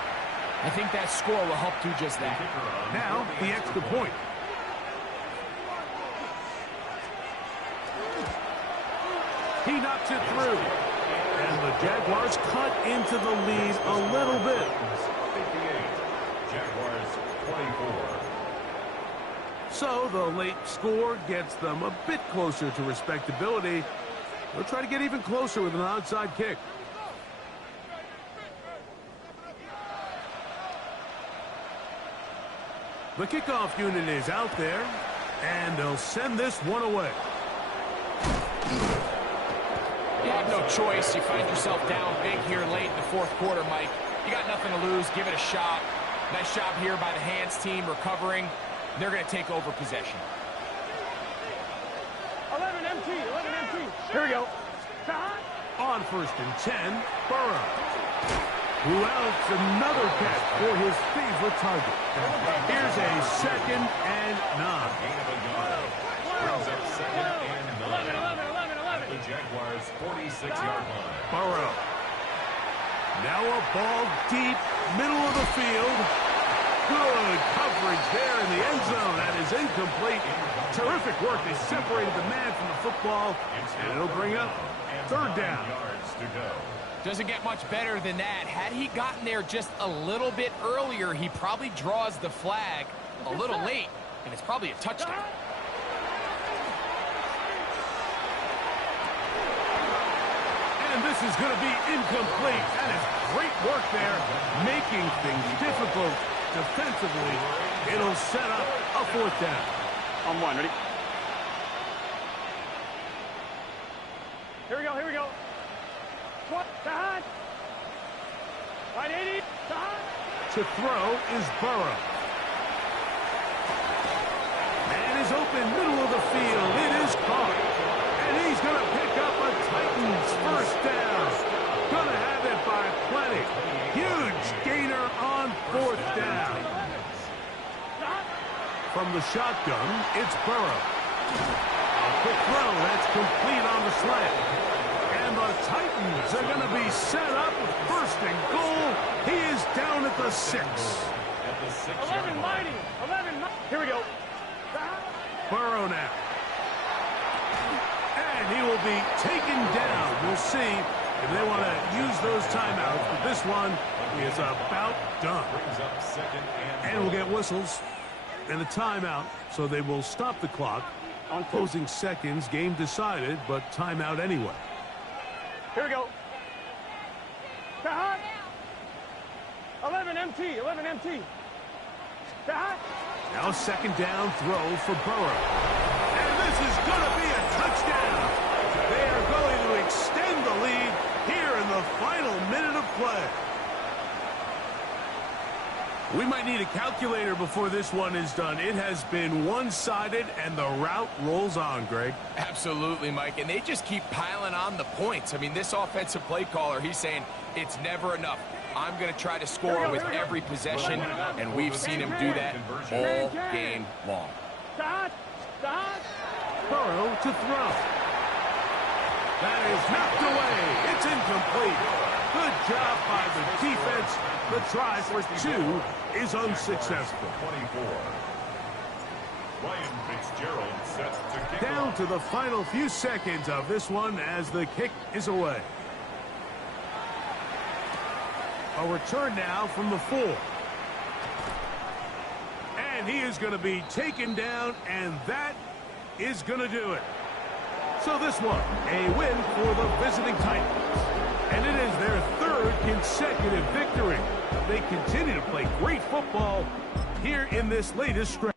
I think that score will help do just that. Now, the extra point. He knocks it through. And the Jaguars cut into the lead a little bit. 58. Jaguars 24. So the late score gets them a bit closer to respectability. They'll try to get even closer with an onside kick. The kickoff unit is out there, and they'll send this one away. You have no choice. You find yourself down big here late in the fourth quarter, Mike. You got nothing to lose. Give it a shot. Nice job here by the hands team recovering. They're going to take over possession. 11 MT, 11 MT. Here we go. On 1st and 10, Burrow. Who else? Another catch for his favorite target. Here's a 2nd and 9. Brings up 2nd and 9. The Jaguars 46-yard line. Burrow. Now a ball deep, middle of the field. Good coverage there in the end zone. That is incomplete. Terrific work. They separated the man from the football, and it'll bring up 3rd down. Yards to go. Doesn't get much better than that. Had he gotten there just a little bit earlier, he probably draws the flag a little late, and it's probably a touchdown. And this is going to be incomplete. That is great work there, making things difficult defensively. It'll set up a 4th down. On 1, ready? Here we go, here we go. What? Side. Right 80. Side. To throw is Burrow. Man is open, middle of the field. It is caught. And he's going to pick up a Titans 1st down. Going to have it by plenty. Huge gainer on 4th down. From the shotgun, it's Burrow. A quick throw. That's complete on the slant. And the Titans are going to be set up with 1st and goal. He is down at the 6. At the 6-yard 11 line. mighty. 11 mighty. Here we go. Burrow now. And he will be taken down. We'll see if they want to use those timeouts. But this one is about done. Brings up 2nd And we'll get whistles and a timeout. So they will stop the clock. On Closing seconds, game decided, but timeout anyway. Here we go. Side. 11 MT, 11 MT. Side. Now 2nd down throw for Burrow. And this is going to be a touchdown. They are going to extend the lead here in the final minute of play. We might need a calculator before this one is done. It has been one-sided, and the route rolls on, Greg. Absolutely, Mike, and they just keep piling on the points. I mean, this offensive play caller, he's saying it's never enough. I'm going to try to score with every possession, and we've seen him do that all game long. Side. Side. Burrow to throw. That is knocked away. It's incomplete. Good job by the defense. The try for 2 is unsuccessful. 24. Ryan Fitzgerald set to kick Down off. to the final few seconds of this one as the kick is away. A return now from the 4. And he is going to be taken down, and that is going to do it. So this one, a win for the visiting Titans. And it is their 3rd consecutive victory. They continue to play great football here in this latest stretch.